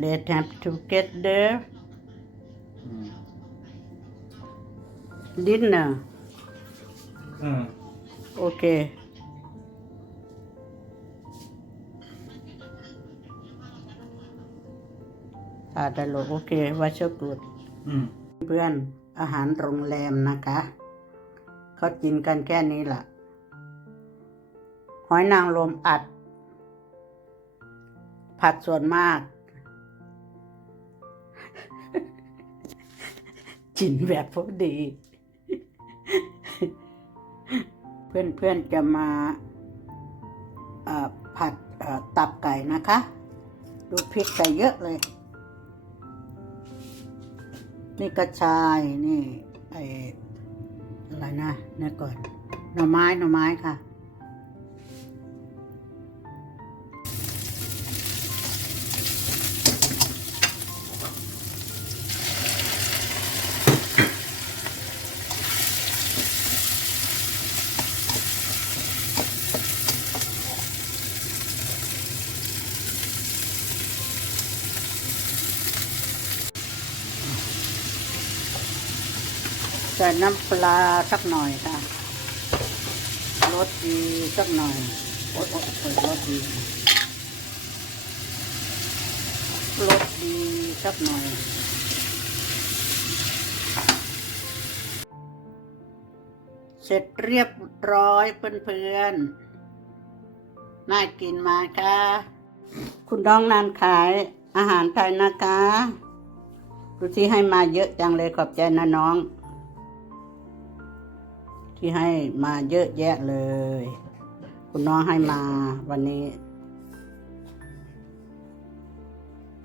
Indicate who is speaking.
Speaker 1: let's have together
Speaker 2: อืม
Speaker 1: dinner
Speaker 2: อืม
Speaker 1: โอเคอาได้โลโอเคว่าชกูด
Speaker 2: อืม
Speaker 1: เพื่อนอาหารโรงแรมนะคะ เขากินกันแค่นี้ล่ะ หอยนางรมอัด ผักส่วนมาก กินแบบพอดีเพื่อนเพื่อนๆจะมาผัดตับไก่นะคะ ดูพริกใส่เยอะเลย นี่กระชายนี่ไออะไรนะนี่ก่อน หน่อไม้ หน่อไม้ค่ะ ใส่น้ำปลาสักหน่อยค่ะรสดีสักหน่อยโอ๊ยโอ๊ยรสดีรสดีสักหน่อยเสร็จเรียบร้อยเพื่อนๆ น่ากินมาค่ะ คุณน้องนานขายอาหารไทยนะคะดูที่ให้มาเยอะจังเลยขอบใจนะน้อง ที่ให้มาเยอะแยะเลย คุณน้องให้มาวันนี้